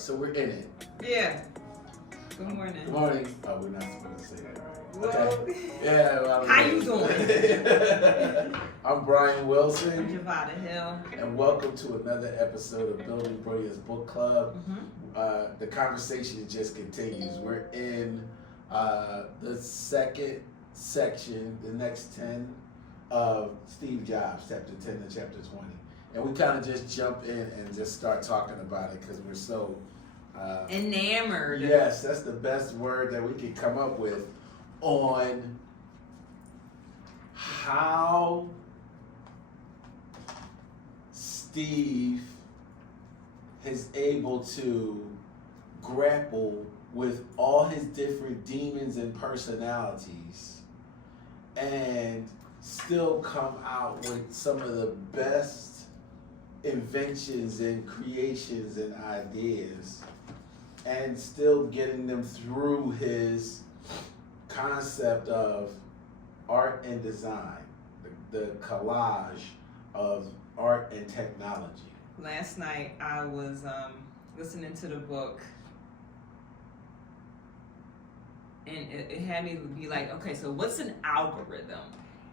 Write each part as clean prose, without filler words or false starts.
so we're in it. Yeah. Good morning. Good morning. Oh, we're not supposed to say that, right? Well, Okay. Yeah. Well, how you doing? I'm Brian I'm Wilson, Javada Hill. and welcome to another episode of Building Brilliance Book Club. Mm-hmm. The conversation just continues. We're in the second section, the next 10 of Steve Jobs, chapter 10 and chapter 20. And we kind of just jump in and just start talking about it because we're so Enamored. yes, that's the best word that we could come up with on how Steve is able to grapple with all his different demons and personalities and still come out with some of the best inventions and creations and ideas, and still getting them through his concept of art and design, the collage of art and technology. Last night I was listening to the book, and it had me be like, okay, so what's an algorithm?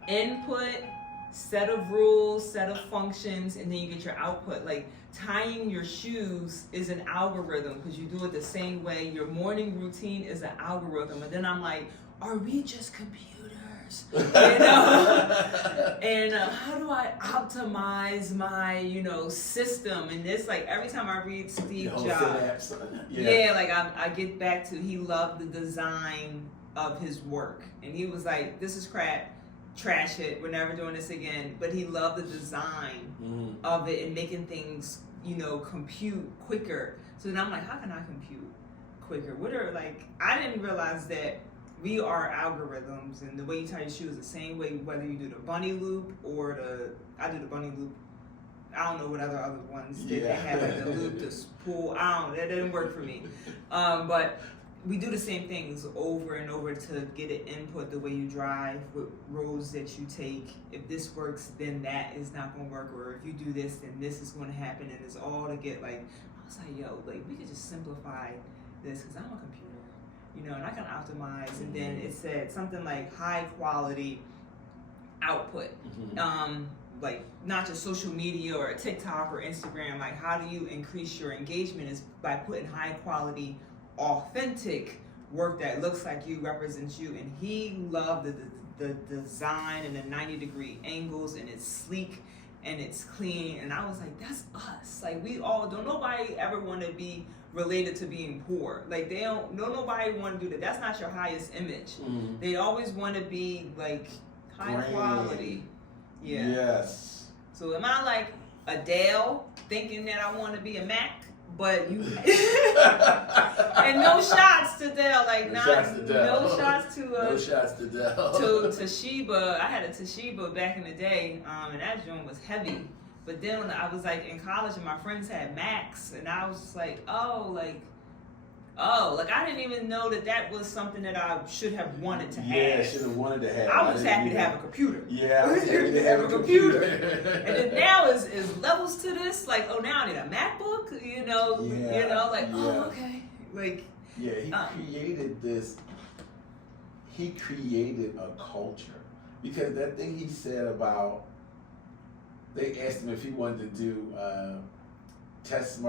Input, set of rules, set of functions, and then you get your output. Like tying your shoes is an algorithm because you do it the same way. Your morning routine is an algorithm. And then I'm like, are we just computers? You know? And how do I optimize my, system? And it's like every time I read Steve Jobs, like I get back to, he loved the design of his work. And he was like, this is crap. Trash it, we're never doing this again. But he loved the design of it and making things, compute quicker. So then I'm like, how can I compute quicker? I didn't realize that we are algorithms, and the way you tie your shoes is the same way whether you do the bunny loop or I do the bunny loop. I don't know what other ones that they have, like the loop, the spool. That didn't work for me. But we do the same things over and over to get an input. The way you drive, what roads that you take. If this works, then that is not going to work. Or if you do this, then this is going to happen. And it's all to get I was like, we could just simplify this because I'm a computer, and I can optimize. And then it said something like high quality output. Like not just social media or TikTok or Instagram. Like how do you increase your engagement is by putting high quality authentic work that looks like you, represents you. And he loved the design and the 90-degree angles, and it's sleek and it's clean. And I was like, that's us. Like we all don't nobody ever want to be related to being poor. Like nobody want to do that. That's not your highest image. They always want to be like high quality. Yeah. Yes. So am I like Adele thinking that I want to be a Mac? But you and no shots to Dell, no shots to Dell. To Toshiba. I had a Toshiba back in the day, and that joint was heavy. But then when I was in college and my friends had Macs, and I was just like, I didn't even know that was something that I should have wanted to have. Yeah, should have wanted to have. I was happy to have a computer. Yeah, I was happy to have a computer. And then now is levels to this. Now I need a MacBook. Okay. He created this. He created a culture because that thing he said about. They asked him if he wanted to do. Test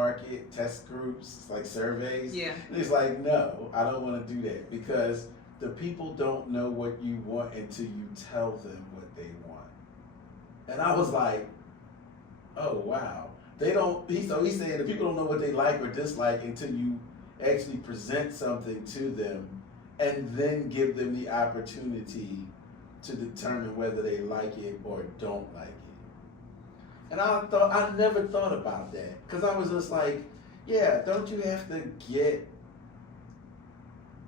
groups, like surveys. Yeah. And he's like, no, I don't want to do that because the people don't know what you want until you tell them what they want. And I was like, oh wow. He's saying the people don't know what they like or dislike until you actually present something to them and then give them the opportunity to determine whether they like it or don't like it. And I never thought about that because I was just like, yeah, don't you have to get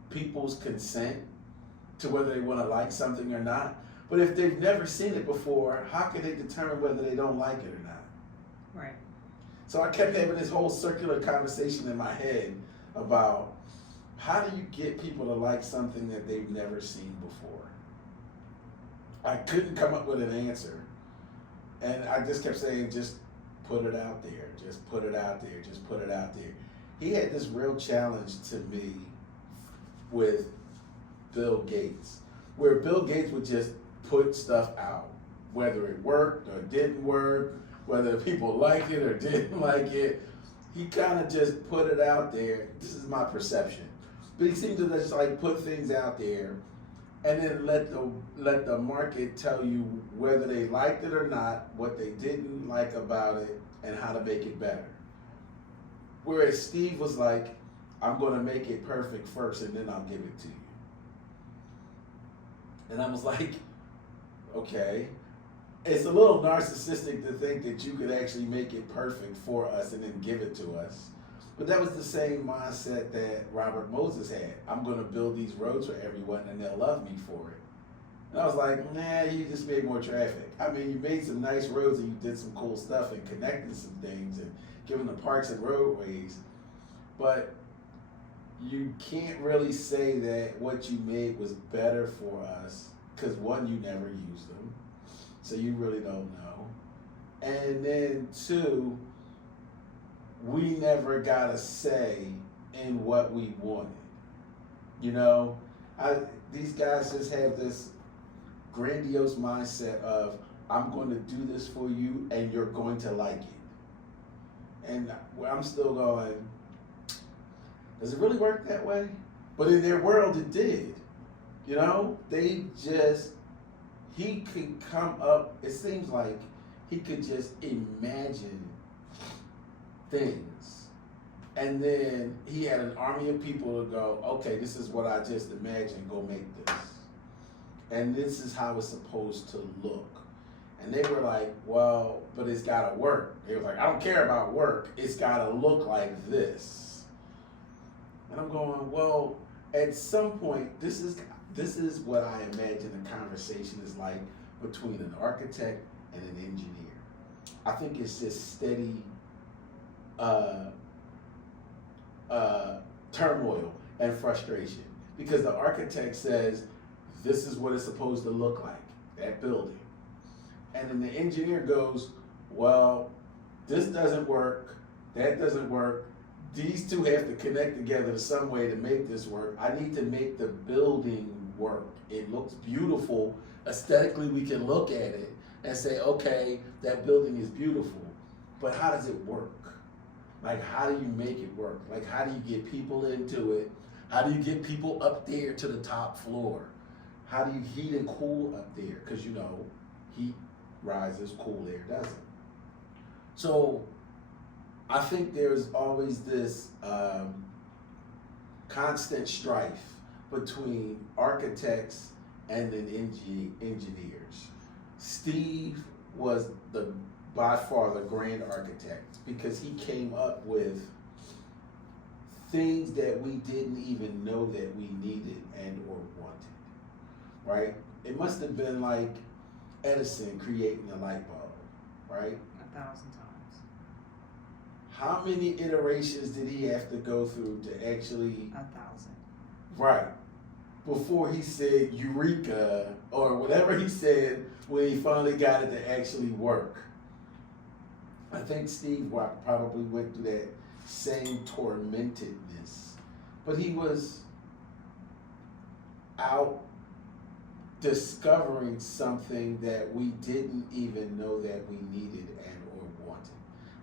people's consent to whether they want to like something or not? But if they've never seen it before, how can they determine whether they don't like it or not? Right. So I kept having this whole circular conversation in my head about how do you get people to like something that they've never seen before? I couldn't come up with an answer. And I just kept saying, just put it out there. Just put it out there. Just put it out there. he had this real challenge to me with Bill Gates, where Bill Gates would just put stuff out, whether it worked or didn't work, whether people liked it or didn't like it. He kind of just put it out there. This is my perception, but he seemed to just like put things out there, and then let the market tell you whether they liked it or not, what they didn't like about it, and how to make it better. Whereas Steve was like, I'm going to make it perfect first, and then I'll give it to you. And I was like, okay. It's a little narcissistic to think that you could actually make it perfect for us and then give it to us. But that was the same mindset that Robert Moses had. I'm going to build these roads for everyone and they'll love me for it. And I was like, nah, you just made more traffic. I mean, you made some nice roads and you did some cool stuff and connected some things and given the parks and roadways. But you can't really say that what you made was better for us because one, you never used them. So you really don't know. And then two, we never got a say in what we wanted. You know, these guys just have this grandiose mindset of, I'm going to do this for you and you're going to like it. And I'm still going, does it really work that way? But in their world, it did. You know, he could come up, it seems like he could just imagine things. And then he had an army of people to go, okay, this is what I just imagined, go make this. And this is how it's supposed to look. And they were like, well, but it's gotta work. They were like, I don't care about work, it's gotta look like this. And I'm going, well, at some point, this is what I imagine a conversation is like between an architect and an engineer. I think it's just steady turmoil and frustration. Because the architect says, this is what it's supposed to look like, that building. And then the engineer goes, well, this doesn't work, that doesn't work. These two have to connect together some way to make this work. I need to make the building work. It looks beautiful. Aesthetically, we can look at it and say, okay, that building is beautiful. But how does it work? Like, how do you make it work? Like, how do you get people into it? How do you get people up there to the top floor? How do you heat and cool up there? Because, you know, heat rises, cool air doesn't. So I think there's always this constant strife between architects and then engineers. Steve was by far the grand architect because he came up with things that we didn't even know that we needed and or wanted, right? It must have been like Edison creating the light bulb, right? 1,000 times. How many iterations did he have to go through to actually... 1,000. Right. Before he said Eureka or whatever he said when he finally got it to actually work. I think Steve probably went through that same tormentedness. But he was out discovering something that we didn't even know that we needed and or wanted.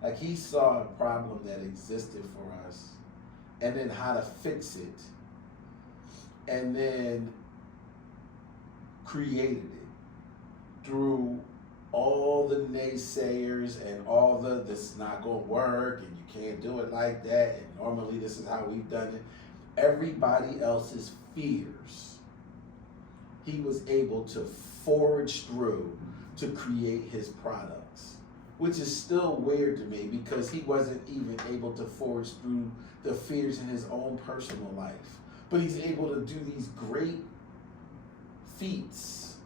Like he saw a problem that existed for us and then how to fix it and then created it through all the naysayers and all this is not going to work and you can't do it like that and normally this is how we've done it. Everybody else's fears he was able to forge through to create his products, which is still weird to me because he wasn't even able to forge through the fears in his own personal life. But he's able to do these great feats.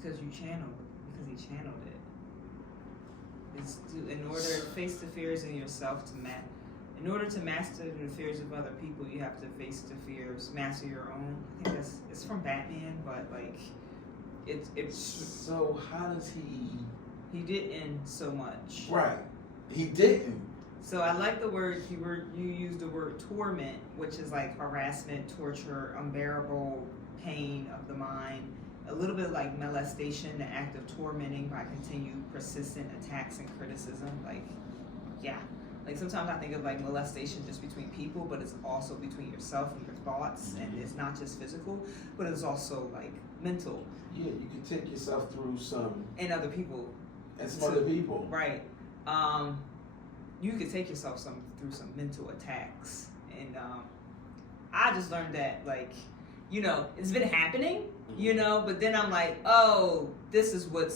Because he channeled it. It's in order to face the fears in yourself in order to master the fears of other people, you have to face the fears, master your own. I think it's from Batman, but like it's so how does he didn't so much. Right. He didn't. So I like the word you used the word torment, which is like harassment, torture, unbearable pain of the mind. A little bit like molestation, the act of tormenting by continued persistent attacks and criticism. Like, yeah. Like sometimes I think of like molestation just between people, but it's also between yourself and your thoughts, and it's not just physical, but it's also like mental. Yeah, you can take yourself through some. And other people. And some other people. Right. You could take yourself through some mental attacks, and I just learned that, like, you know, it's been happening, you know, but then I'm like, oh, this is what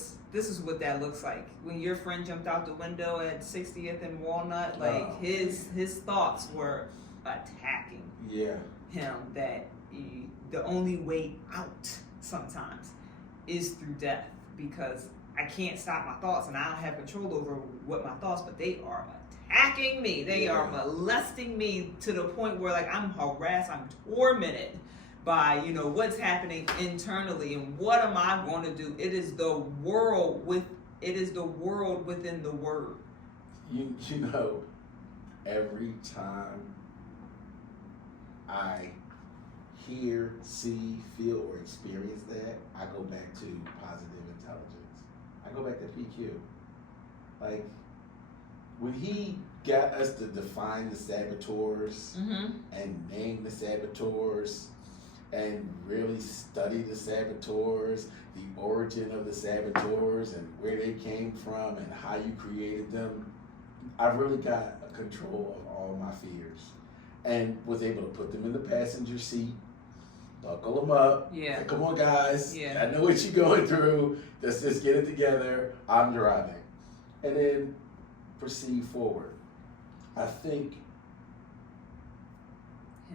that looks like when your friend jumped out the window at 60th and Walnut. Like his thoughts were attacking him, that the only way out sometimes is through death, because I can't stop my thoughts and I don't have control over what my thoughts, but they are attacking me. They are molesting me to the point where, like, I'm harassed, I'm tormented by, you know, what's happening internally, and what am I going to do? It is the world within the word. You know, every time I hear, see, feel, or experience that, I go back to positive intelligence. I go back to PQ. Like, when he got us to define the saboteurs and name the saboteurs and really study the saboteurs, the origin of the saboteurs and where they came from and how you created them, I really got a control of all my fears and was able to put them in the passenger seat, buckle them up. Yeah. Say, come on, guys. Yeah. I know what you're going through. Let's just get it together. I'm driving. And then proceed forward. I think,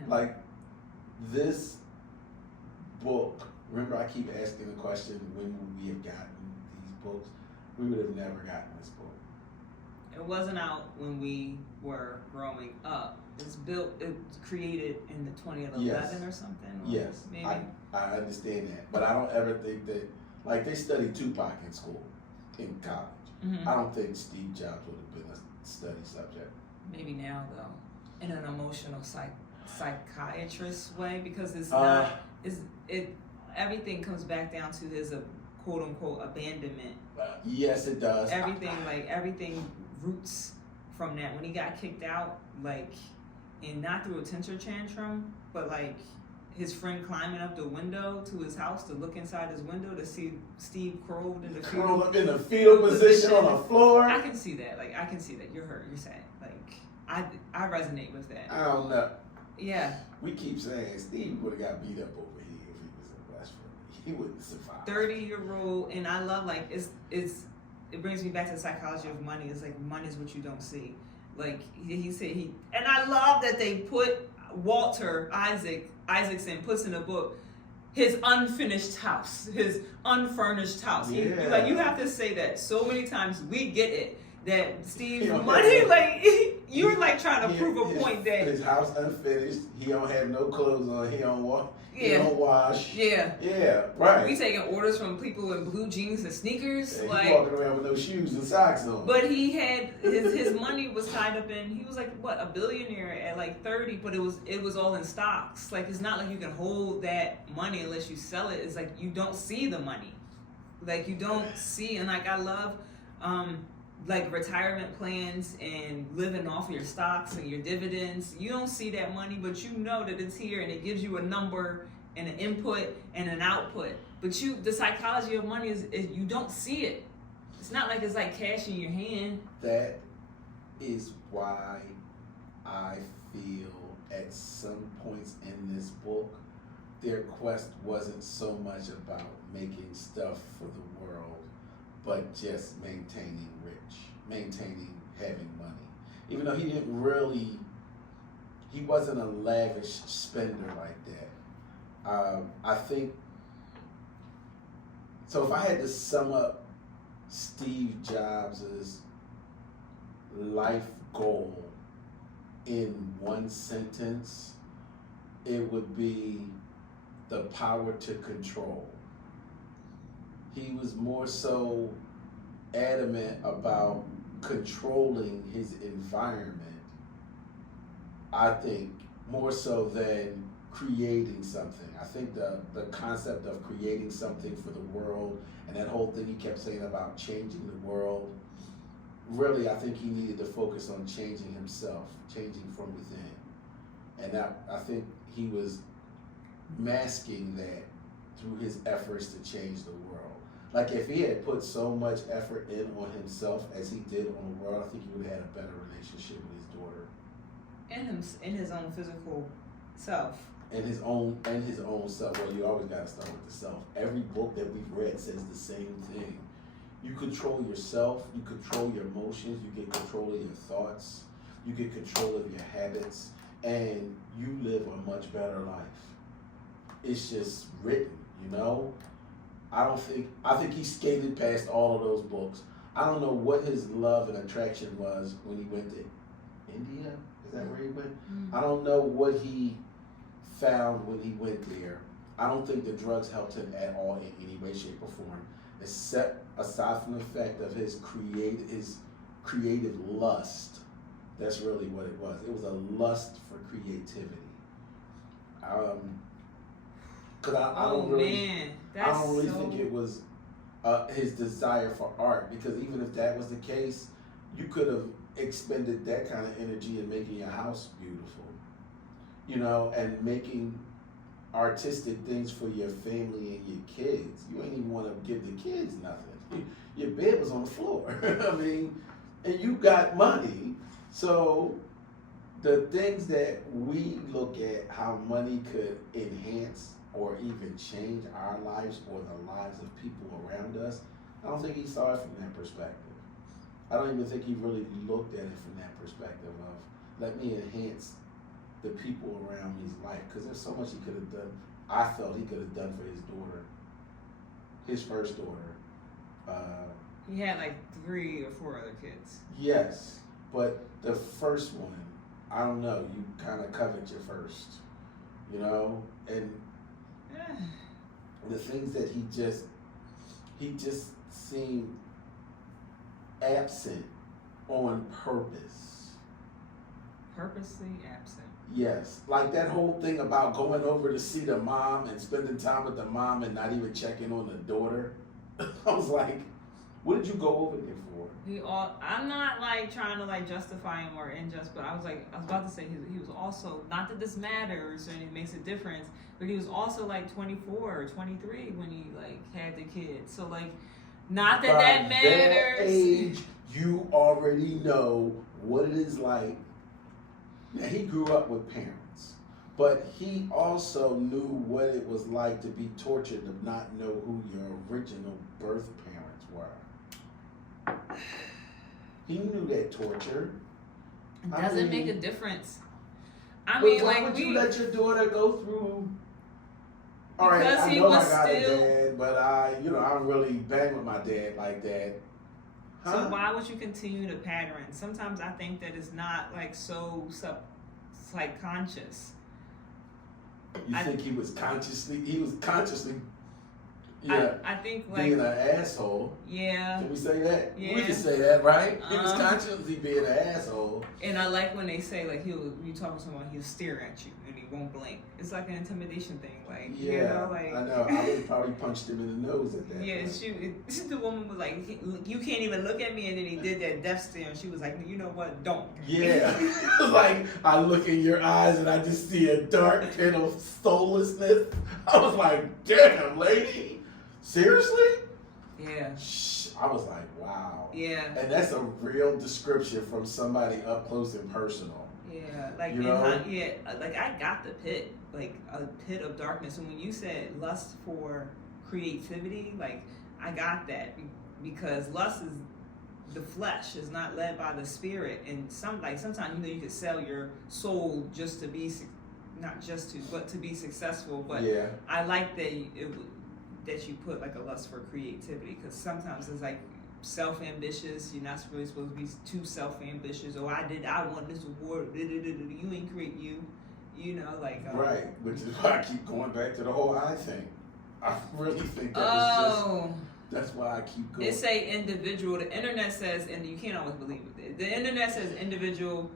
like, this book, remember I keep asking the question, when would we have gotten these books? We would have never gotten this book. It wasn't out when we were growing up. It's created in the 2011 or something? Or yes, maybe? I understand that. But I don't ever think that, like, they studied Tupac in school, in college. I don't think Steve Jobs would have been a study subject. Maybe now, though, in an emotional psychiatrist way, because it's not, everything comes back down to his quote unquote abandonment. Yes, it does. Everything roots from that. When he got kicked out, like, and not through a temper tantrum, but like his friend climbing up the window to his house to look inside his window to see Steve curled in the curled up in the fetal position on the floor. I can see that. Like, I can see that. You're hurt. You're sad. Like, I resonate with that. I don't know. Yeah. We keep saying Steve would have got beat up over here if he was in West Philly. He wouldn't survive. 30-year-old, and I love, like, it brings me back to the psychology of money. It's like, money is what you don't see. Like, he said and I love that they put Walter Isaacson puts in a book his unfinished house, his unfurnished house. Yeah. You have to say that so many times. We get it, that Steve's money, like, you're like trying to prove a point that his house unfinished, he don't have no clothes on, he don't wash. Yeah, right. We taking orders from people in blue jeans and sneakers. Yeah, like, he walking around with no shoes and socks on. But he had his money was tied up in. He was like, what, a billionaire at like 30, but it was all in stocks. Like, it's not like you can hold that money unless you sell it. It's like you don't see the money. Like, you don't see, and like, I love like retirement plans and living off of your stocks and your dividends. You don't see that money, but you know that it's here, and it gives you a number and an input and an output. But the psychology of money is you don't see it. It's not like it's like cash in your hand. That is why I feel at some points in this book, their quest wasn't so much about making stuff for the world, but just maintaining having money. Even though he wasn't a lavish spender like that. I think, so if I had to sum up Steve Jobs' life goal in one sentence, it would be the power to control. He was more so adamant about controlling his environment, I think, more so than creating something. I think the concept of creating something for the world and that whole thing he kept saying about changing the world, really, I think he needed to focus on changing himself, changing from within. And that, I think he was masking that through his efforts to change the world. Like if he had put so much effort in on himself as he did on the world, I think he would have had a better relationship with his daughter. And in his own physical self. And his own self. Well, you always got to start with the self. Every book that we've read says the same thing. You control yourself, you control your emotions, you get control of your thoughts, you get control of your habits, and you live a much better life. It's just written, you know? I think he skated past all of those books. I don't know what his love and attraction was when he went to India. Is that where he went? Mm-hmm. I don't know what he found when he went there. I don't think the drugs helped him at all in any way, shape, or form, except aside from the fact of his creative lust. That's really what it was. It was a lust for creativity. Cause I don't really think it was his desire for art, because even if that was the case, you could have expended that kind of energy in making your house beautiful, you know, and making artistic things for your family and your kids. You ain't even want to give the kids nothing. Your bed was on the floor. I mean, and you got money. So the things that we look at how money could enhance or even change our lives or the lives of people around us, I don't think he saw it from that perspective. I don't even think he really looked at it from that perspective of, let me enhance the people around me's life, because there's so much he could have done. I felt he could have done for his daughter, his first daughter. He had like 3 or 4 other kids. Yes, but the first one, I don't know, you kind of covet your first, you know, and the things that he just seemed absent on purpose. Purposely absent. Yes, like that whole thing about going over to see the mom and spending time with the mom and not even checking on the daughter. I was like, what did you go over there for? I'm not like trying to like justify him or unjust, but I was about to say he was also, not that this matters or it makes a difference, but he was also like 24 or 23 when he like had the kid. So like, not that that matters. That age, you already know what it is like. Now, he grew up with parents, but he also knew what it was like to be tortured, to not know who your original birth parents were. He knew that torture. It doesn't make a difference. I But mean, why like, would you let your daughter go through? All right, because I he know was I got still. a dad, but I don't really bang with my dad like that. Huh? So why would you continue the pattern? Sometimes I think that it's not like so conscious. You think he was consciously? I think like being an asshole. Yeah. Can we say that? Yeah. We can say that, right? He was consciously being an asshole. And I like when they say like you talking to someone, he'll stare at you and he won't blink. It's like an intimidation thing, like I know. I would have probably punched him in the nose at that. Yeah, point. the woman was like, you can't even look at me, and then he did that death stare, and she was like, you know what? Don't. Yeah. Like I look in your eyes and I just see a dark pit of soullessness. I was like, damn, lady. Seriously? Yeah. I was like, wow. Yeah. And that's a real description from somebody up close and personal. Yeah. Like, like I got the pit, like a pit of darkness. And when you said lust for creativity, like I got that because lust is the flesh, is not led by the spirit. And sometimes, you could sell your soul just to be, but to be successful. But yeah. I like that that you put like a lust for creativity, because sometimes it's like self-ambitious. You're not really supposed to be too self-ambitious. Oh, I want this award. You ain't create you know, like right, which is why I keep going back to the whole I thing. I really think that was That's why I keep going. It say individual. The internet says, and you can't always believe it. The internet says individual.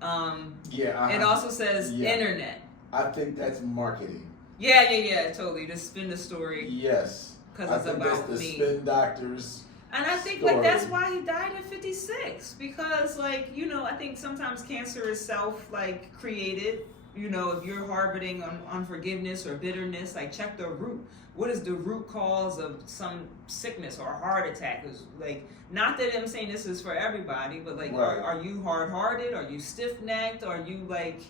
It also says internet. I think that's marketing. Yeah, totally. To spin the story. Yes. Because it's about that's the me. Spin doctors. And I think story. like that's why he died at 56. Because like, you know, I think sometimes cancer is self like created. You know, if you're harboring on unforgiveness or bitterness, like check the root. What is the root cause of some sickness or heart attack? Is like, not that I'm saying this is for everybody, but like, right. are you hard-hearted? Are you stiff-necked? Are you like,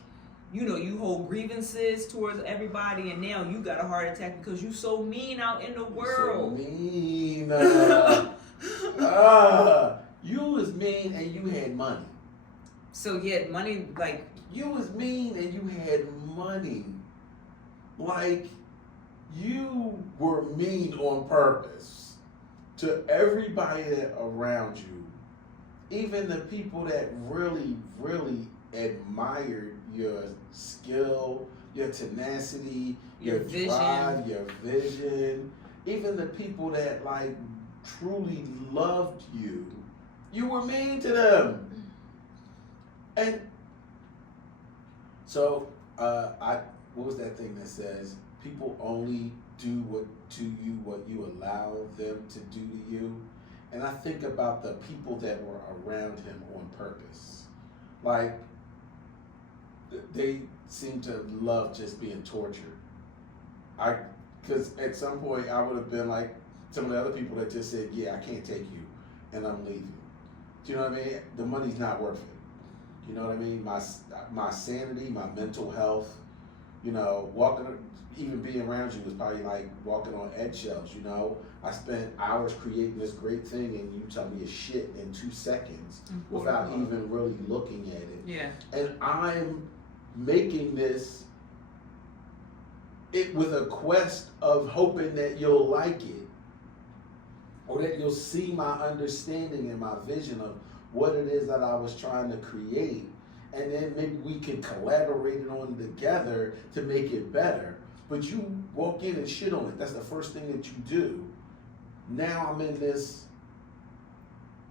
you know, you hold grievances towards everybody, and now you got a heart attack because you so mean out in the world. So mean. You was mean and you had money. So yeah, money like. You was mean and you had money. Like, you were mean on purpose to everybody that around you. Even the people that really, really admired your skill, your tenacity, your drive, your vision. Even the people that like truly loved you. You were mean to them. And so, what was that thing that says people only do what you allow them to do to you? And I think about the people that were around him on purpose. Like, they seem to love just being tortured. Because at some point I would have been like some of the other people that just said, yeah, I can't take you, and I'm leaving. Do you know what I mean? The money's not worth it. You know what I mean? My sanity, my mental health, you know, even being around you was probably like walking on eggshells, you know? I spent hours creating this great thing and you tell me it's shit in 2 seconds without even really looking at it. Yeah. And I'm making this with a quest of hoping that you'll like it or that you'll see my understanding and my vision of what it is that I was trying to create, and then maybe we can collaborate on it together to make it better. But you walk in and shit on it. That's the first thing that you do. Now I'm in this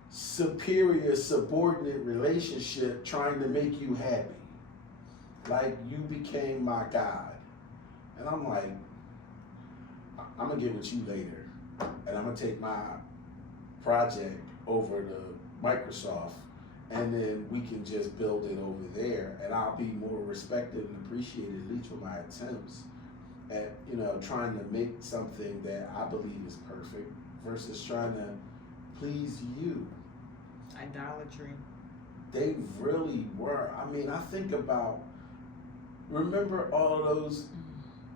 superior, subordinate relationship trying to make you happy. Like you became my God. And I'm like, I'm gonna get with you later. And I'm gonna take my project over to Microsoft, and then we can just build it over there, and I'll be more respected and appreciated, at least for my attempts at, you know, trying to make something that I believe is perfect versus trying to please you. Idolatry. They really were. I mean, I think about, remember all those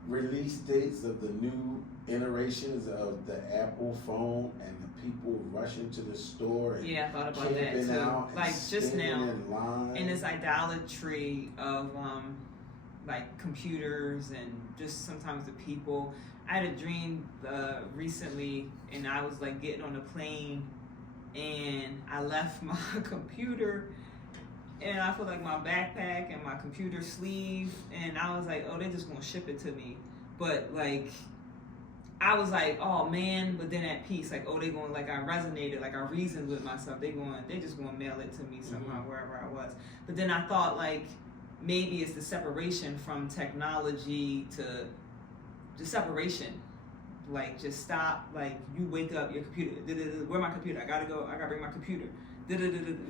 release dates of the new iterations of the Apple phone and the people rushing to the store and I thought about that too. out like just now, in this idolatry of like computers and just sometimes the people. I had a dream recently, and I was like getting on a plane, and I left my computer. And I feel like my backpack and my computer sleeve, and I was like, oh, they're just gonna ship it to me. But like, I was like, oh man, but then at peace, like, oh, they going, like I resonated, like I reasoned with myself. They just gonna mail it to me somehow, wherever I was. But then I thought like, maybe it's the separation from technology to the separation. Like just stop, like you wake up, your computer, where my computer? I gotta bring my computer.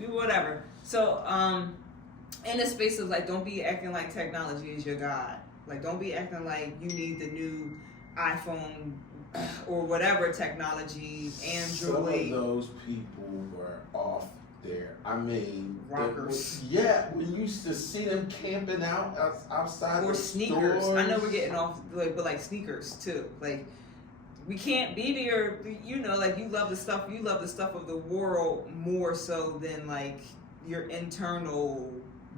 Whatever. So, in the space of like, don't be acting like technology is your God. Like, don't be acting like you need the new iPhone or whatever technology, Android. Some of those people were off there. I mean, rockers. When you used to see them camping out outside or the sneakers. stores. I know we're getting off, but like sneakers too. Like, we can't be there, you know, like you love the stuff of the world more so than like your internal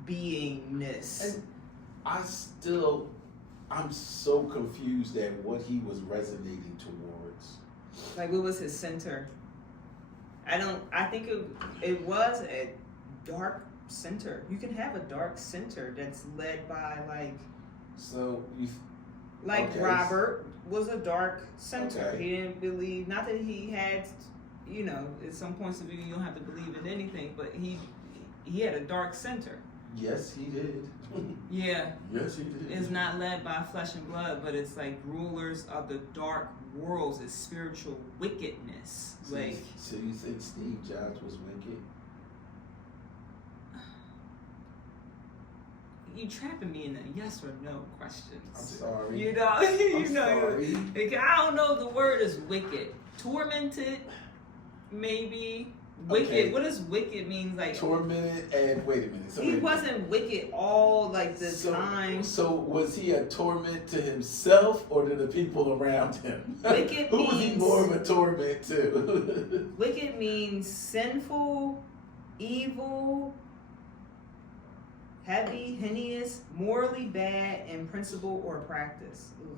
beingness. And I'm so confused at what he was resonating towards. Like, what was his center? I think it was a dark center. You can have a dark center that's led by like. So Like Okay. Robert was a dark center. Okay. He didn't believe, not that he had, you know, at some points of view you don't have to believe in anything, but he had a dark center. Yes, he did. Yeah. Yes, he did. It's not led by flesh and blood, but it's like rulers of the dark worlds. It's spiritual wickedness. Like, so you think Steve Jobs was wicked? you trapping me in a yes or no questions. I'm sorry. You know, I'm sorry. Like, I don't know if the word is wicked. Tormented, maybe. Wicked. Okay. What does wicked mean? Like, Tormented and wait a minute. So he wasn't wicked all like the time. So was he a torment to himself or to the people around him? Wicked Who was he means- more of a torment to? Wicked means sinful, evil, heavy, heinous, morally bad in principle or practice. Ugh.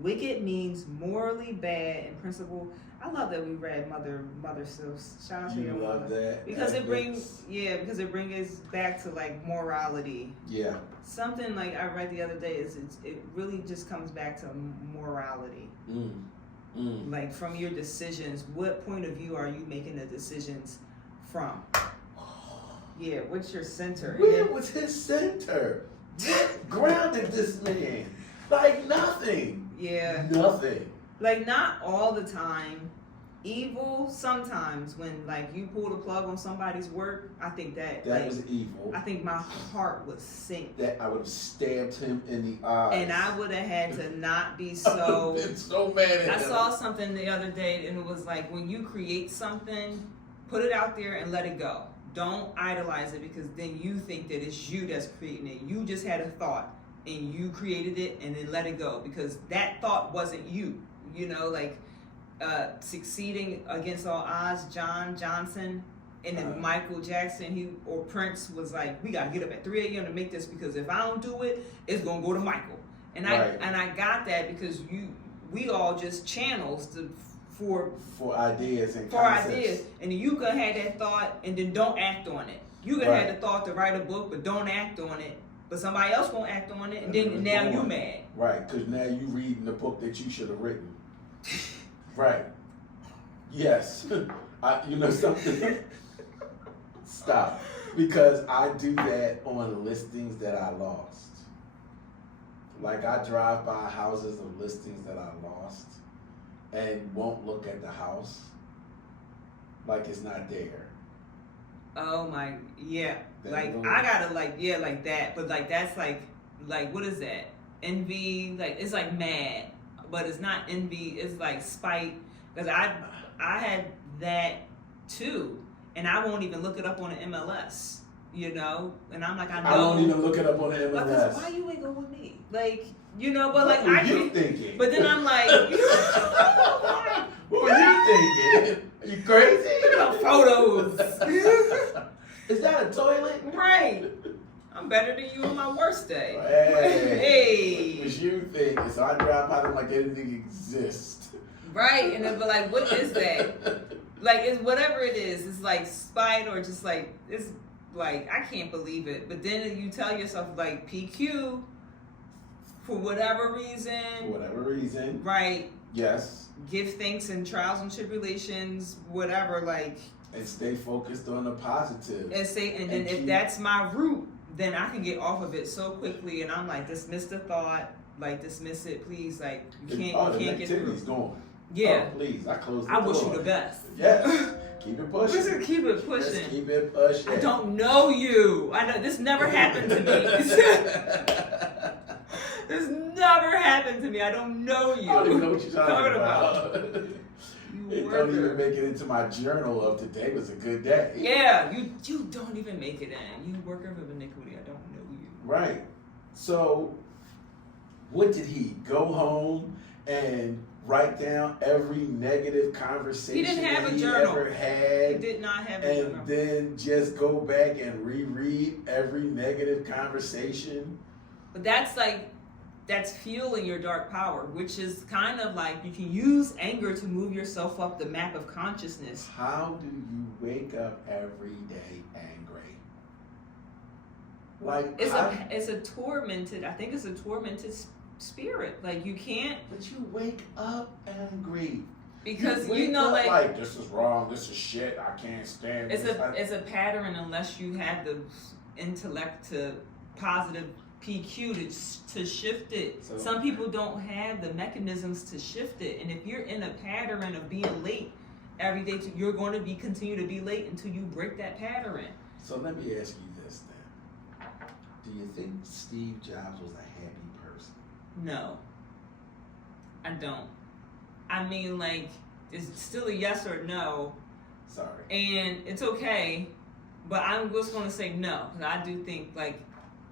Wicked means morally bad in principle. I love that we read Mother Sylphs. Shout out to You your love mother. that Because it That's- brings us back to like morality. Yeah. Something like I read the other day is it really just comes back to morality. Like from your decisions, what point of view are you making the decisions from? Yeah, what's your center? Where was his center? What grounded this man? Like nothing. Yeah. Nothing. Like not all the time. Evil sometimes when like you pull the plug on somebody's work, I think that like, was evil. I think my heart would sink. That I would have stabbed him in the eye. And I would have had to not be I so would've been so mad at I him. saw something the other day and it was like when you create something, put it out there and let it go. Don't idolize it because then you think that it's you that's creating it. You just had a thought and you created it and then let it go because that thought wasn't you. You know, like succeeding against all odds, John Johnson and then Michael Jackson, or Prince was like, we gotta get up at 3 a.m. to make this because if I don't do it, it's gonna go to Michael. And I got that because we all just channels for ideas and for concepts. ideas, and you could have that thought and then don't act on it. You could have the thought to write a book, but don't act on it. But somebody else gonna act on it, and then now you mad. Right, because now you reading the book that you should have written. Right. Yes. You know something? Stop. Because I do that on listings that I lost. Like I drive by houses of listings that I lost and won't look at the house like it's not there. Oh my, yeah. That like little- I gotta like that, but like that's like what is that? Envy, like it's like mad, but it's not envy. It's like spite. Because I had that too, and I won't even look it up on the MLS. You know, and I'm like I know. I won't even look it up on the MLS. Because why you ain't go with me? Like you know, but What like were I you can. thinking? But then I'm like, What were you thinking? Are you crazy? photos. Is that a toilet? Right. I'm better than you on my worst day. Hey. Hey. What was you thinking? So I drive by them like they didn't exist. Right, and then but like, what is that? Like, it's whatever it is. It's like spite or just like it's like I can't believe it. But then you tell yourself like PQ for whatever reason. For whatever reason. Right. Yes. Give thanks in trials and tribulations, whatever. Like. And stay focused on the positive. And then if that's my route, then I can get off of it so quickly. And I'm like, dismiss the thought. Like dismiss it, please. Like you can't get through. Negativity's gone. Yeah. Oh, please, I closed the I door. wish you the best. Yes. Keep it pushing. Listen, keep it pushing. Just keep it pushing. I don't know you. I know this never happened to me. This never happened to me. I don't know you. I don't even know what you're talking about. You It worker. don't even make it into my journal of today was a good day. Yeah, you don't even make it in. You worker of iniquity. I don't know you. Right. So, what did he go home and write down every negative conversation He didn't have that a he journal. ever had? He did not have a journal. And then just go back and reread every negative conversation. But that's fueling your dark power, which is kind of like you can use anger to move yourself up the map of consciousness. How do you wake up every day angry? Like It's a tormented. I think it's a tormented spirit. Like you can't. But you wake up angry. Because wake you know, up like this is wrong, this is shit, I can't stand it's this. it's a pattern unless you have the intellect to positive PQ to shift it. So, some people don't have the mechanisms to shift it, and if you're in a pattern of being late every day, you're going to continue to be late until you break that pattern. So let me ask you this then: do you think Steve Jobs was a happy person? No, I don't. I mean, like, it's still a yes or no. Sorry. And it's okay, but I'm just going to say no. Because I do think, like,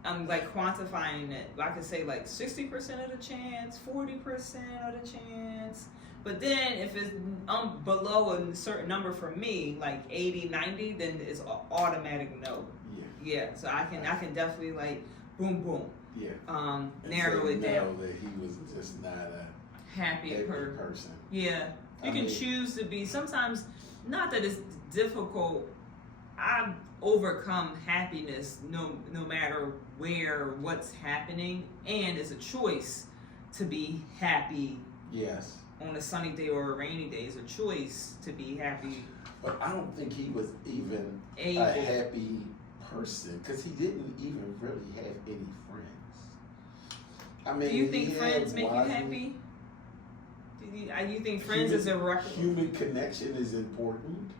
I'm, like, quantifying it. I could say, like, 60% of the chance, 40% of the chance. But then if it's below a certain number for me, like 80, 90, then it's an automatic no. Yeah. So I can definitely, like, boom, boom. Yeah. Narrow it down. That he was just not a happy person. Yeah. You can choose to be. Sometimes, not that it's difficult. I overcome happiness no matter what's happening, and it's a choice to be happy. Yes. On a sunny day or a rainy day, it's a choice to be happy. But I don't think he was even a happy person because he didn't even really have any friends. I mean, do you think friends make you happy? Do you think friends is a record? Human connection is important.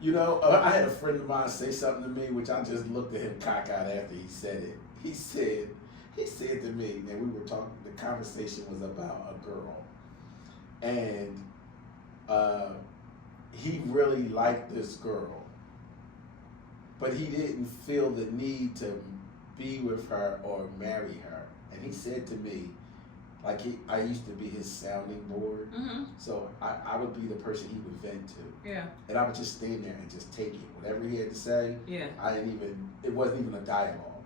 You know, I had a friend of mine say something to me, which I just looked at him cockeyed after he said it. He said to me, and we were talking, the conversation was about a girl. And he really liked this girl. But he didn't feel the need to be with her or marry her. And he said to me, like I used to be his sounding board. Mm-hmm. So I would be the person he would vent to. Yeah. And I would just stand there and just take it. Whatever he had to say, yeah. It wasn't even a dialogue.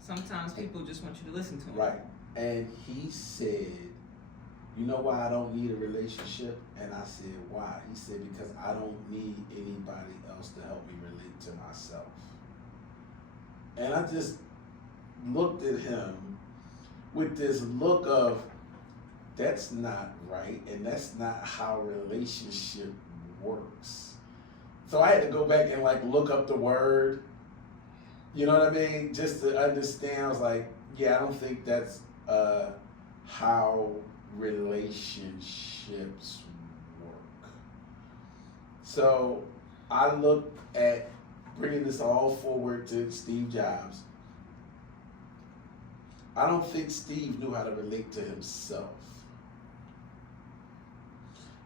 Sometimes people just want you to listen to them. Right. And he said, you know why I don't need a relationship? And I said, why? He said, because I don't need anybody else to help me relate to myself. And I just looked at him with this look of, that's not right, and that's not how relationship works. So I had to go back and like look up the word, you know what I mean? Just to understand. I was like, yeah, I don't think that's how relationships work. So I looked at bringing this all forward to Steve Jobs. I don't think Steve knew how to relate to himself,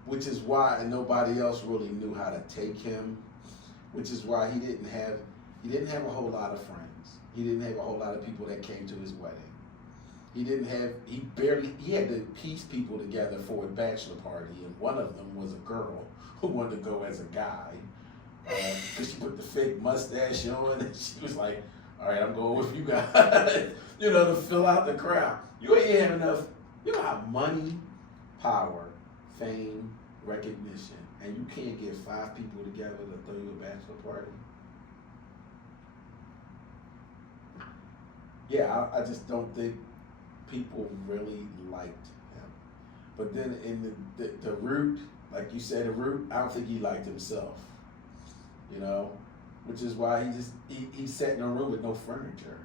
which is why nobody else really knew how to take him, which is why he didn't have a whole lot of friends. He didn't have a whole lot of people that came to his wedding. He had to piece people together for a bachelor party, and one of them was a girl who wanted to go as a guy, because she put the fake mustache on, and she was like, all right, I'm going with you guys, you know, to fill out the crowd. You ain't have enough, you don't have money, power, fame, recognition, and you can't get 5 people together to throw you a bachelor party. Yeah, I just don't think people really liked him. But then in the root, like you said, the root, I don't think he liked himself, you know, which is why he sat in a room with no furniture.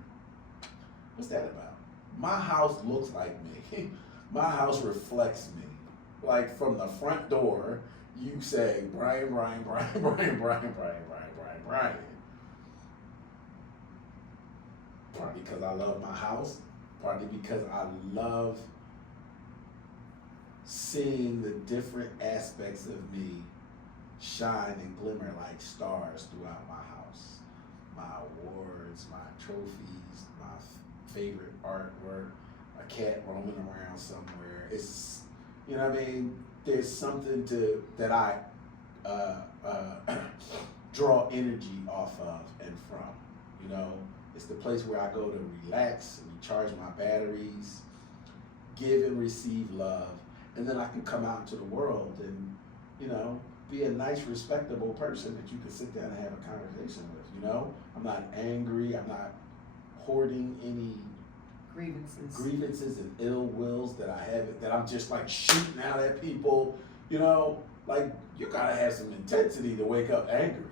What's that about? My house looks like me. My house reflects me. Like from the front door, you say, Brian. Partly because I love my house, partly because I love seeing the different aspects of me shine and glimmer like stars throughout my house. My awards, my trophies, my favorite artwork, a cat roaming around somewhere. It's, you know what I mean? There's something that I draw energy off of and from, you know? It's the place where I go to relax and recharge my batteries, give and receive love, and then I can come out into the world and, you know, be a nice, respectable person that you can sit down and have a conversation with, you know? I'm not angry, I'm not hoarding any Grievances and ill wills that I have, that I'm just like shooting out at people. You know, like you gotta have some intensity to wake up angry.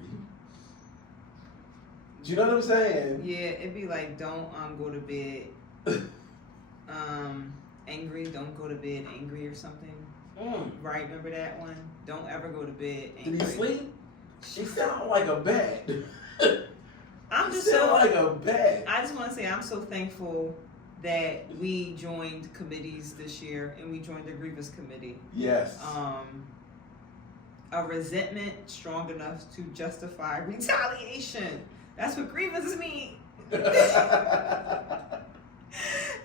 Do you know what I'm saying? Yeah, it'd be like, don't go to bed angry. Don't go to bed angry or something. Right? Remember that one? Don't ever go to bed angry. Did he sleep? She sounded like a bat. I'm just like a bat. I just want to say I'm so thankful that we joined committees this year, and we joined the grievance committee. Yes. A resentment strong enough to justify retaliation. That's what grievance mean.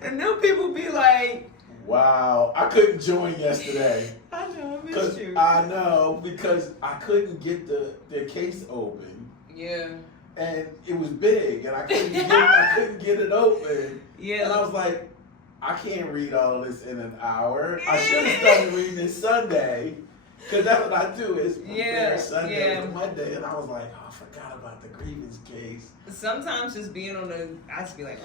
And then people be like, wow, I couldn't join yesterday. I know, I missed you. I know, because I couldn't get the case open. Yeah. And it was big, and I couldn't get it open. Yeah. And I was like, I can't read all of this in an hour. I should have started reading it Sunday, because that's what I do, is prepare Sunday to Monday. And I was like, oh, I forgot about the grievance case. Sometimes just being on I just be like,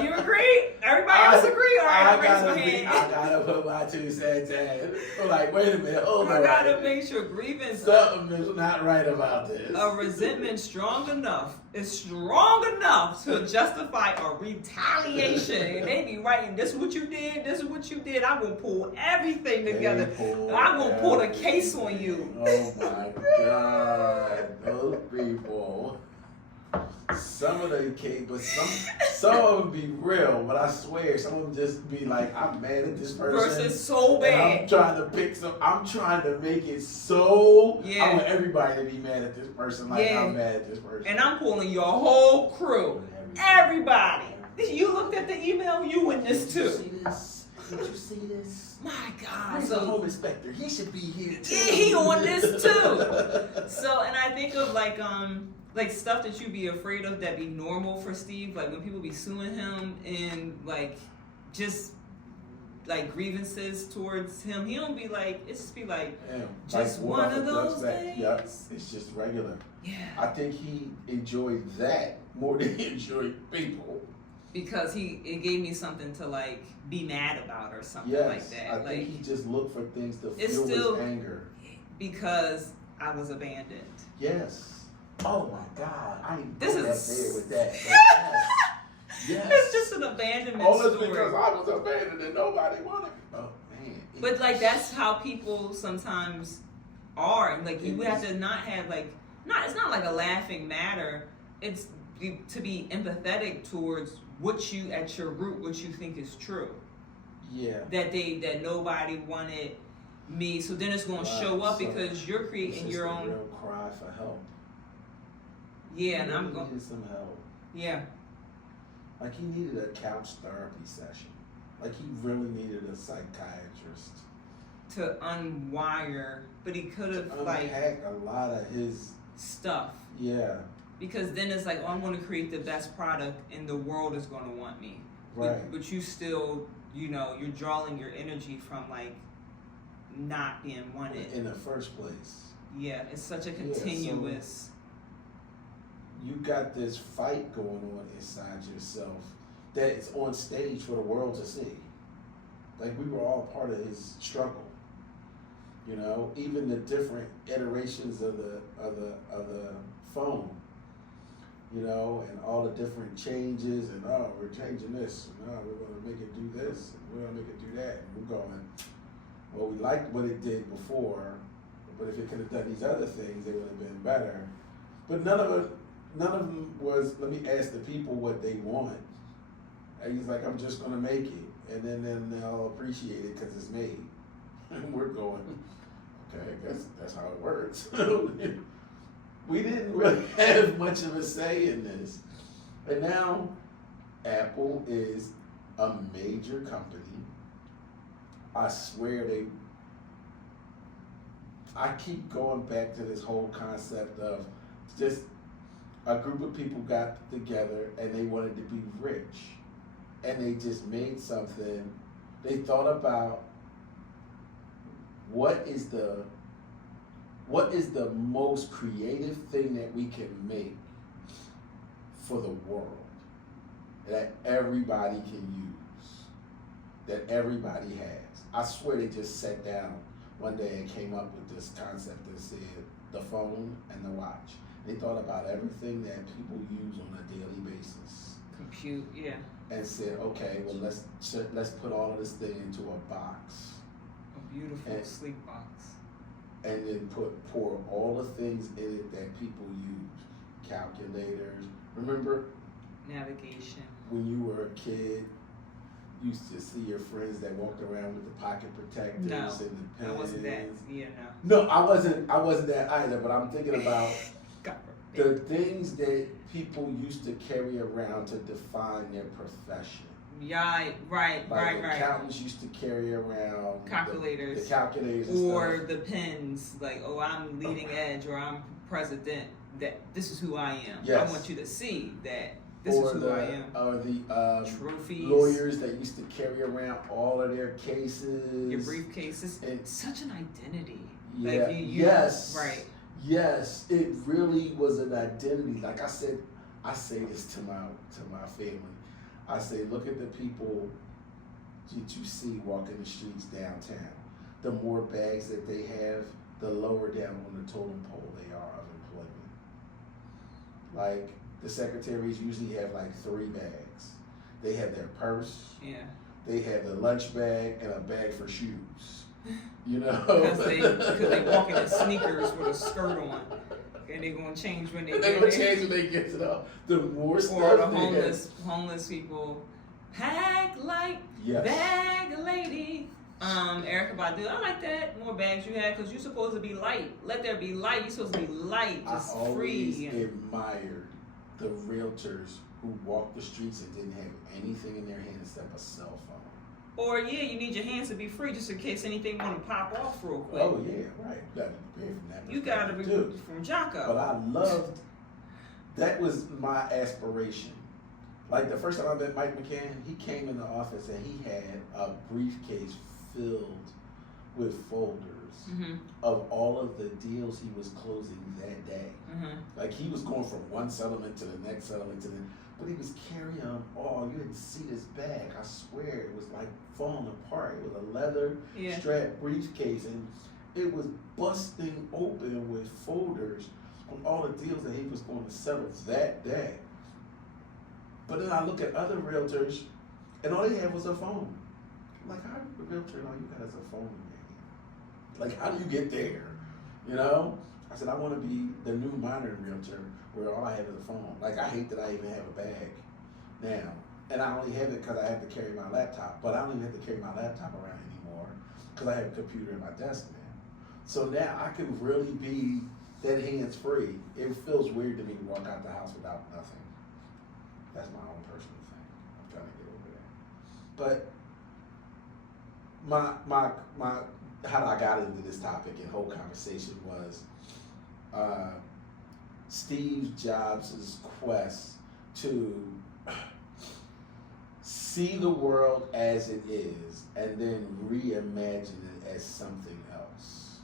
you agree? Everybody else agree? All right, raise my hand. I gotta put my 2 cents in. I'm like, wait a minute, hold on. I gotta make sure grievance. Something is not right about this. A resentment strong enough to justify a retaliation. And they be writing, this is what you did, this is what you did. I'm gonna pull everything together. I'm gonna pull the case on you. Oh my God, those people. Some of them can't, but some of them be real. But I swear, some of them just be like, I'm mad at this person. Versus so bad. I'm trying to pick some. I'm trying to make it so. Yeah. I want everybody to be mad at this person like I'm mad at this person. And I'm pulling your whole crew. Everybody. You looked at the email. You witnessed too. Did you see this? Did you see this? My God. Where's the home inspector? He should be here too. Yeah, he on this too. So, and I think of like stuff that you be afraid of that be normal for Steve, like when people be suing him and like just like grievances towards him, he don't be like, it just be like, just like one of those days. Yep, it's just regular. Yeah. I think he enjoyed that more than he enjoyed people. Because it gave me something to like be mad about or something like that. I think he just looked for things to fuel his anger. Because I was abandoned. Yes. Oh my God! I ain't this go is there with that. Yes. It's just an abandonment story. Only because I was abandoned and nobody wanted me. Oh man! But like that's how people sometimes are. And like you have to not have like it's not like a laughing matter. It's to be empathetic towards what you at your root, what you think is true. Yeah. That nobody wanted me. So then it's going to show up because you're creating your own. Real cry for help. Yeah, and I'm going. Needed some help. Yeah. Like he needed a couch therapy session. Like he really needed a psychiatrist to unwire, but he could have unpack a lot of his stuff. Yeah. Because then it's like, oh, I'm going to create the best product, and the world is going to want me. Right. But you still, you're drawing your energy from like not being wanted in the first place. Yeah, it's such a continuous. So you got this fight going on inside yourself that is on stage for the world to see. Like we were all part of his struggle. Even the different iterations of the phone. And all the different changes, and we're changing this, and we're going to make it do this, and we're going to make it do that, and we're going, well, we liked what it did before, but if it could have done these other things, it would have been better. But none of them was, let me ask the people what they want. And he's like, I'm just going to make it, and then they'll appreciate it because it's made. And we're going, okay, I guess that's how it works. We didn't really have much of a say in this. And now Apple is a major company. I swear I keep going back to this whole concept of just a group of people got together and they wanted to be rich. And they just made something. They thought about what is the most creative thing that we can make for the world? that everybody can use, that everybody has. I swear they just sat down one day and came up with this concept that said the phone and the watch. They thought about everything that people use on a daily basis. Compute, yeah. And said, okay, well let's put all of this thing into a box. A beautiful, sleek box. And then pour all the things in it that people use. Calculators. Remember? Navigation. When you were a kid, you used to see your friends that walked around with the pocket protectors and the pens. I wasn't that. Yeah, no. No, I wasn't that either. But I'm thinking about the things that people used to carry around to define their profession. Yeah, right. Accountants used to carry around calculators, the calculators, or the pens. Like, oh, I'm leading edge, or I'm president. That this is who I am. Yes. I want you to see that this is who I am. Or the trophies. Lawyers that used to carry around all of their cases. Your briefcases. It's such an identity. Yeah. Like yes. Right. Yes, it really was an identity. Like I said, I say this to my family. I say, look at the people that you see walking the streets downtown. The more bags that they have, the lower down on the totem pole they are of employment. Like the secretaries usually have like 3 bags. They have their purse. Yeah. They have the lunch bag and a bag for shoes. You know, because they walk in sneakers with a skirt on, and they're gonna change when they get there. They're gonna change when they get to the more stuff. Or the homeless people, pack like bag lady. Erica Badu, I like that. More bags you have because you're supposed to be light. Let there be light. You're supposed to be light, just I free. I always admired the realtors who walked the streets and didn't have anything in their hand except a cell phone. Or you need your hands to be free just in case anything want to pop off real quick. Oh yeah, right. You gotta be prepared from that. You gotta be from Jocko. But I loved. That was my aspiration. Like the first time I met Mike McCann, he came in the office and he had a briefcase filled with folders of all of the deals he was closing that day. Like he was going from one settlement to the next settlement to the. But he was carrying them all. You didn't see this bag. I swear it was like falling apart. It was a leather strap briefcase, and it was busting open with folders on all the deals that he was going to settle that day. But then I look at other realtors, and all they had was a phone. I'm like, how do a realtor all you got is a phone in your hand? Like, how do you get there? You know? I said, I want to be the new modern realtor where all I have is a phone. Like, I hate that I even have a bag now. And I only have it because I have to carry my laptop. But I don't even have to carry my laptop around anymore because I have a computer in my desk now. So now I can really be that hands-free. It feels weird to me to walk out the house without nothing. That's my own personal thing. I'm trying to get over that. But my how I got into this topic and whole conversation was Steve Jobs' quest to see the world as it is and then reimagine it as something else.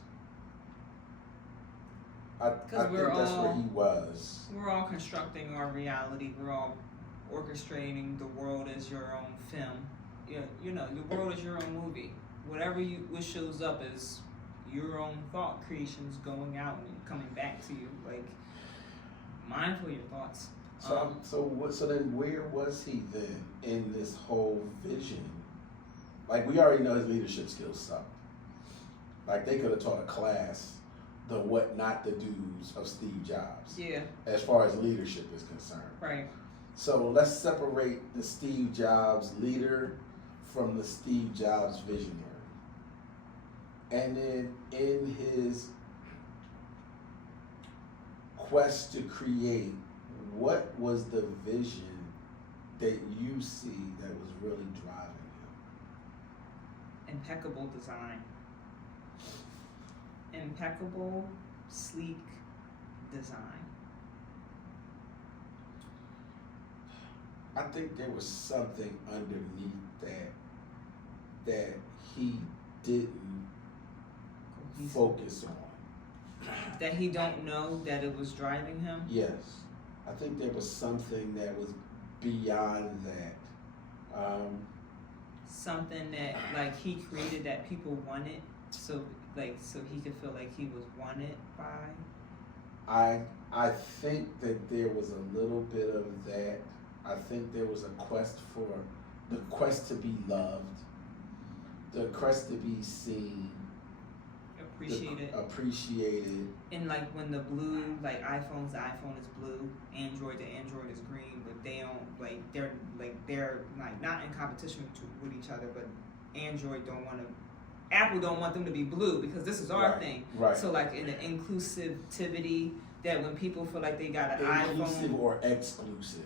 I think that's where he was. We're all constructing our reality. We're all orchestrating the world as your own film. You know, the world is your own movie. Whatever what shows up is your own thought creations going out and coming back to you. Like, mindful of your thoughts. So then where was he then in this whole vision? Like, we already know his leadership skills suck. Like, they could have taught a class the what not to do's of Steve Jobs. Yeah. As far as leadership is concerned. Right. So let's separate the Steve Jobs leader from the Steve Jobs visionary. And then in his quest to create, what was the vision that you see that was really driving him? Impeccable design. Impeccable, sleek design. I think there was something underneath that he didn't focus on. That he don't know that it was driving him? Yes. I think there was something that was beyond that. Something that like he created that people wanted, so he could feel like he was wanted by. I think that there was a little bit of that. I think there was a quest to be loved, the quest to be seen, appreciated. And like when the blue, like the iPhone is blue, the Android is green, but they don't they're not in competition with each other, but Apple don't want them to be blue because this is our thing. Right. So like in the inclusivity, that when people feel like they got an inclusive iPhone or exclusive.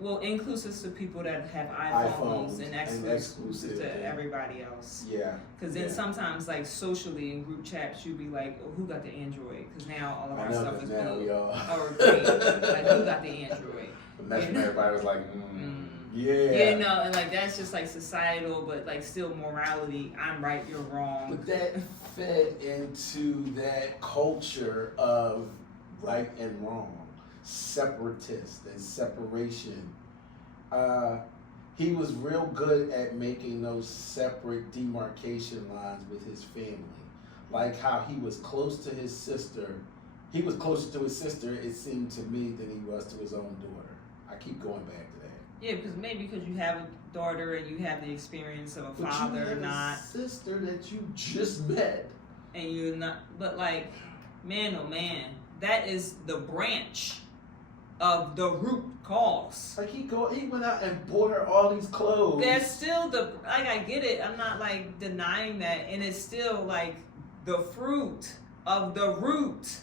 Well, inclusive to people that have iPhones and exclusive to everybody else. Yeah. Because then sometimes, like socially in group chats, you'd be like, "Oh, who got the Android?" Because now all of our stuff is blue or green. Like, who got the Android? And everybody was like, yeah. Yeah, no, and like that's just like societal, but like still morality. I'm right, you're wrong. But that fed into that culture of right and wrong. Separatist and separation. He was real good at making those separate demarcation lines with his family. Like how he was close to his sister. He was closer to his sister, it seemed to me, than he was to his own daughter. I keep going back to that. Yeah, because you have a daughter and you have the experience of a father, you have not a sister that you just met. And you're not, but like, man, oh man, that is the branch of the root cause. Like he went out and bought her all these clothes. There's still I get it. I'm not like denying that, and it's still like the fruit of the root.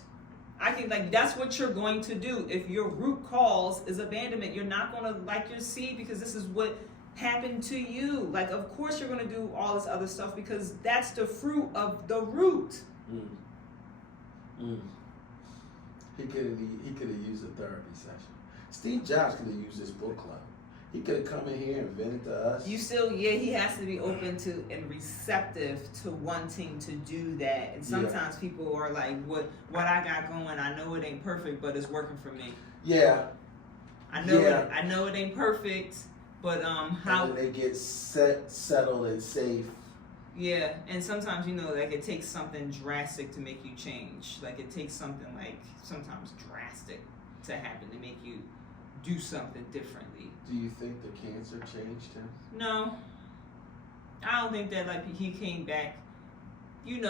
I think like that's what you're going to do if your root cause is abandonment. You're not going to like your seed because this is what happened to you. Like of course you're going to do all this other stuff because that's the fruit of the root. He could have used a therapy session. Steve Jobs could have used this book club. He could have come in here and vented to us. He has to be open to and receptive to wanting to do that. And sometimes people are like, what I got going, I know it ain't perfect, but it's working for me. Yeah. I know it ain't perfect, but how and then they get settled and safe. Yeah, and sometimes like it takes something drastic to make you change. Like it takes something like sometimes drastic to happen to make you do something differently. Do you think the cancer changed him? No, I don't think that. Like he came back. They'd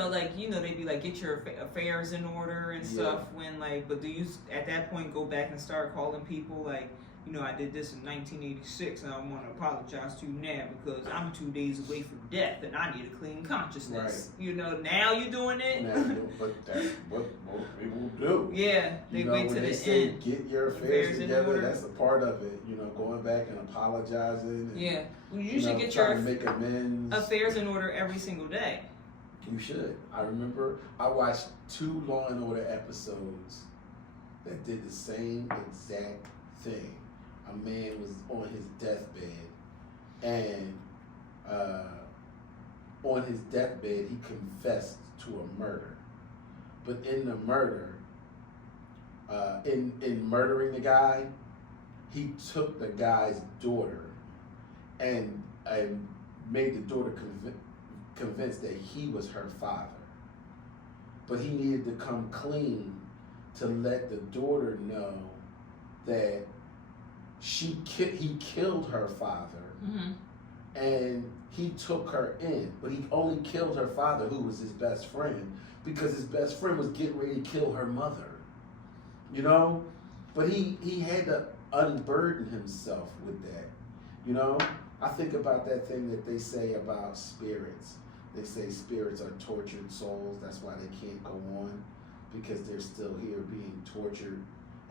be like, get your affairs in order and stuff. When but do you at that point go back and start calling people like? I did this in 1986 and I want to apologize to you now because I'm 2 days away from death and I need a clean consciousness. Right. Now you're doing it. But that's what most people do. Yeah, they wait to the end. Get your affairs together. That's a part of it. Going back and apologizing. And, well, you should get your make amends. Affairs in order every single day. You should. I remember I watched 2 Law and Order episodes that did the same exact thing. A man was on his deathbed, and on his deathbed, he confessed to a murder. But in the murder, in murdering the guy, he took the guy's daughter and made the daughter convinced that he was her father. But he needed to come clean to let the daughter know that he killed her father, and he took her in, but he only killed her father, who was his best friend, because his best friend was getting ready to kill her mother. But he had to unburden himself with that. I think about that thing that they say about spirits. They say spirits are tortured souls. That's why they can't go on, because they're still here being tortured,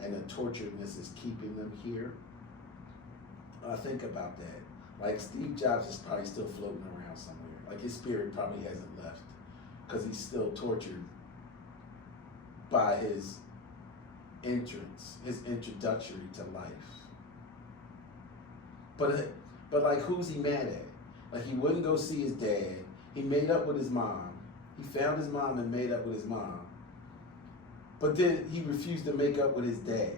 and the torturedness is keeping them here. I think about that. Like Steve Jobs is probably still floating around somewhere. Like his spirit probably hasn't left because he's still tortured by his introductory to life. But like, who's he mad at? Like he wouldn't go see his dad. He made up with his mom. He found his mom and made up with his mom. But then he refused to make up with his dad.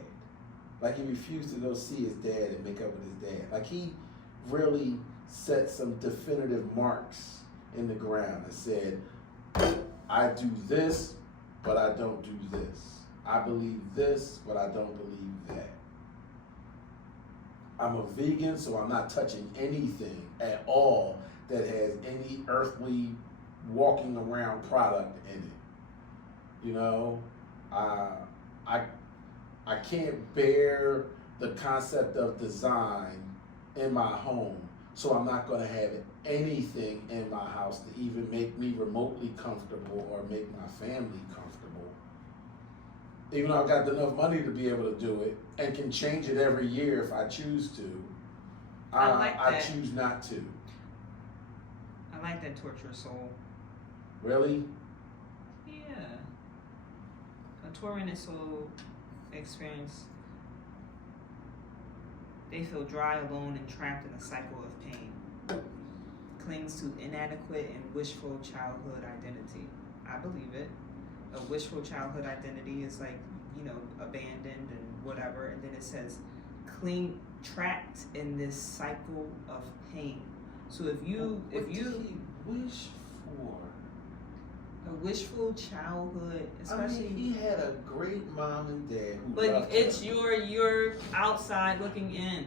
Like he refused to go see his dad and make up with his dad. Like he really set some definitive marks in the ground and said, I do this, but I don't do this. I believe this, but I don't believe that. I'm a vegan, so I'm not touching anything at all that has any earthly walking around product in it. You know, I can't bear the concept of design in my home, so I'm not going to have anything in my house to even make me remotely comfortable or make my family comfortable. Even though I've got enough money to be able to do it and can change it every year if I choose to, I choose not to. I like that torture soul. Really? Yeah. A tormented soul experience. They feel dry, alone, and trapped in a cycle of pain. Clings to inadequate and wishful childhood identity. I believe it. A wishful childhood identity is like, you know, abandoned and whatever, and then it says trapped in this cycle of pain. So if you What did he wish for? a wishful childhood, especially, I mean, he had a great mom and dad who but loved it's him. you're outside looking in,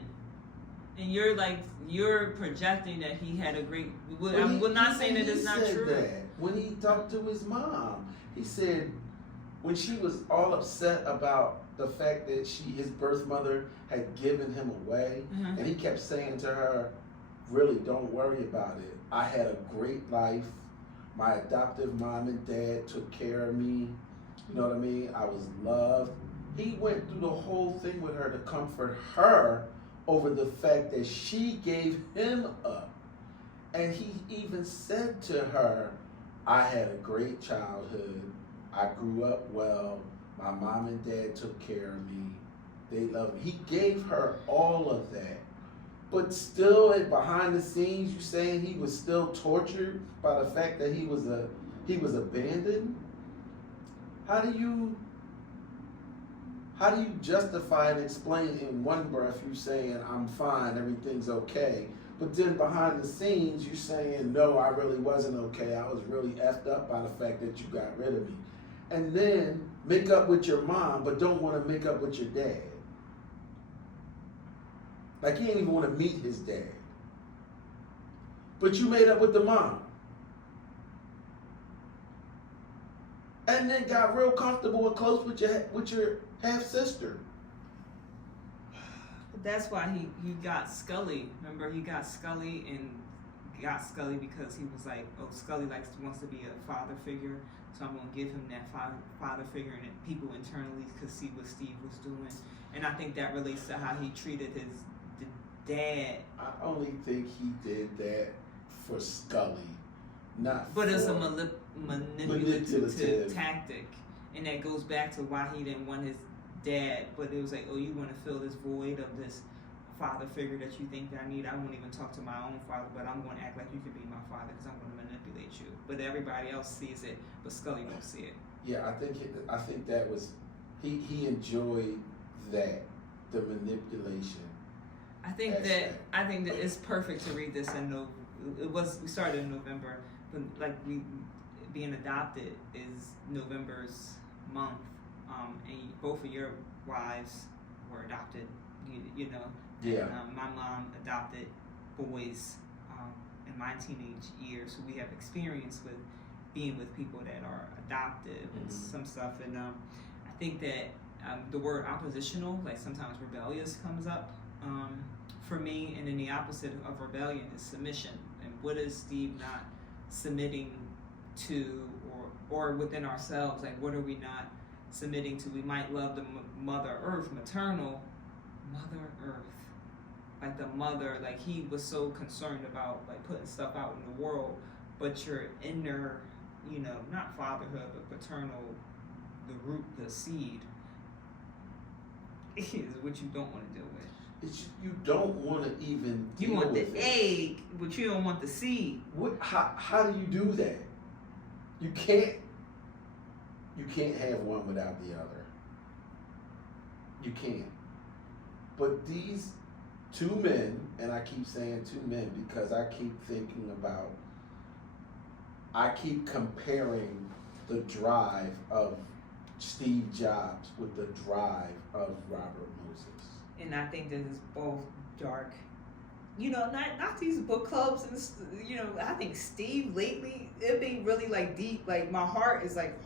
and you're projecting that he had a great. I'm not saying that it's not true. That when he talked to his mom, he said when she was all upset about the fact that his birth mother had given him away, Mhm. and he kept saying to her, "Really, don't worry about it. I had a great life. My adoptive mom and dad took care of me. You know what I mean? I was loved." He went through the whole thing with her to comfort her over the fact that she gave him up. And he even said to her, I had a great childhood. I grew up well. My mom and dad took care of me. They loved me. He gave her all of that. But still, behind the scenes, you saying he was still tortured by the fact that he was abandoned? How do you justify and explain in one breath you saying I'm fine, everything's okay, but then behind the scenes you saying no, I really wasn't okay. I was really effed up by the fact that you got rid of me, and then make up with your mom, but don't want to make up with your dad. Like he didn't even want to meet his dad. But you made up with the mom. And then got real comfortable and close with your half sister. That's why he got Scully. Remember, he got Scully because he was like, oh, Scully wants to be a father figure, so I'm gonna give him that father figure, and then people internally could see what Steve was doing. And I think that relates to how he treated his dad. I only think he did that for Scully, not. But for it's a manipulative tactic, and that goes back to why he didn't want his dad. But it was like, oh, you want to fill this void of this father figure that you think that I need. I won't even talk to my own father, but I'm going to act like you can be my father because I'm going to manipulate you. But everybody else sees it, but Scully won't see it. Yeah, I think that was he enjoyed that, the manipulation. I think that it's perfect to read this in we started in November, but like being adopted is November's month, and both of your wives were adopted, you know. Yeah. And, my mom adopted boys in my teenage years, who we have experience with being with people that are adoptive and some stuff. And I think that the word oppositional, like sometimes rebellious, comes up for me, and then the opposite of rebellion is submission. And what is Steve not submitting to, or within ourselves? Like, what are we not submitting to? We might love the Mother Earth, maternal Mother Earth, like the mother. Like he was so concerned about like putting stuff out in the world, but your inner, you know, not fatherhood, but paternal, the root, the seed, is what you don't want to deal with. You don't want to even deal You want the with it. egg, but you don't want the seed. How do you do that? You can't have one without the other. You can't. But these two men, and I keep saying two men because I keep thinking about, I keep comparing the drive of Steve Jobs with the drive of Robert Moses. And I think that it's both dark. You know, not these book clubs and I think Steve lately it been really like deep. Like my heart is like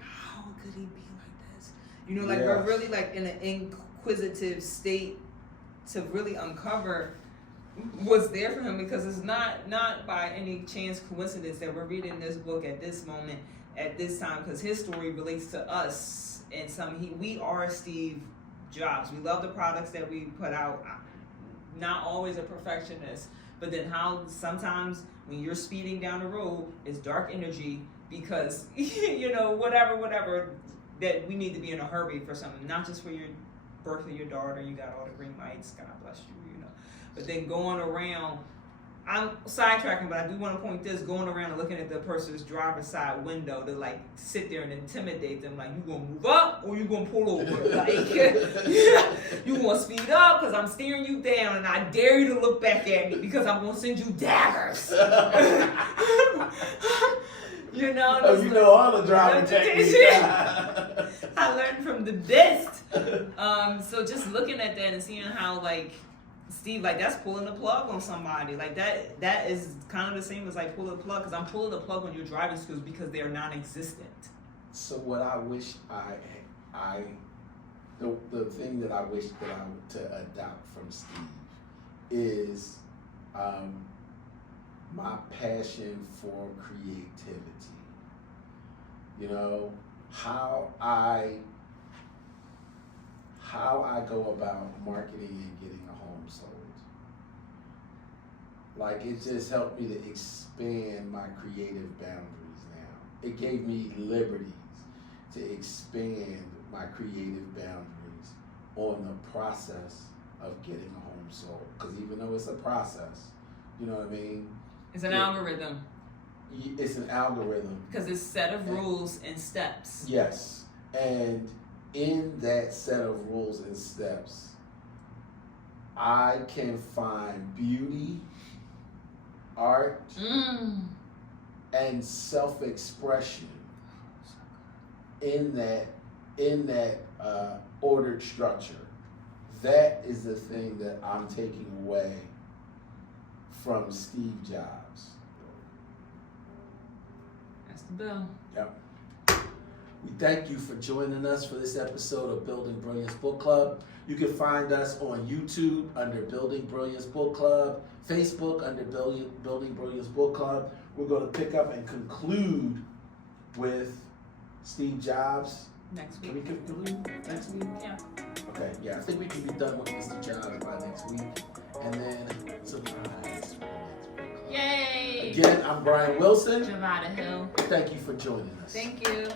how could he be like this? You know, like we're really like in an inquisitive state to really uncover what's there for him, because it's not by any chance coincidence that we're reading this book at this moment at this time, because his story relates to us and we are Steve Jobs. We love the products that we put out. Not always a perfectionist, but then how sometimes when you're speeding down the road, it's dark energy because whatever that we need to be in a hurry for something, not just for your birth of your daughter. You got all the green lights, God bless you, but then going around, I'm sidetracking, but I do want to point this, going around and looking at the person's driver's side window to like sit there and intimidate them, like, you gonna move up or you gonna pull over? Like, you gonna speed up because I'm staring you down and I dare you to look back at me because I'm gonna send you daggers. All the driving techniques. I learned from the best. So just looking at that and seeing how like Steve, like that's pulling the plug on somebody. Like that is kind of the same as like pulling the plug, because I'm pulling the plug on your driving skills because they are non-existent. So what I wish the thing that I wish that I would to adopt from Steve is my passion for creativity. How I go about marketing and getting a home sold. Like, it just helped me to expand my creative boundaries now. It gave me liberties to expand my creative boundaries on the process of getting a home sold. Because even though it's a process, you know what I mean? It's an algorithm. It's an algorithm. Because it's a set of rules and steps. Yes. And in that set of rules and steps, I can find beauty, art, and self-expression in that ordered structure. That is the thing that I'm taking away from Steve Jobs. That's the bell. Yep. We thank you for joining us for this episode of Building Brilliance Book Club. You can find us on YouTube under Building Brilliance Book Club, Facebook under Building Brilliance Book Club. We're going to pick up and conclude with Steve Jobs. Next week. Can we conclude next week? Yeah. Okay, yeah, I think we can be done with Mr. Jobs by next week. And then, surprise. Yay! Again, I'm Brian Wilson. Javada Hill. Thank you for joining us. Thank you.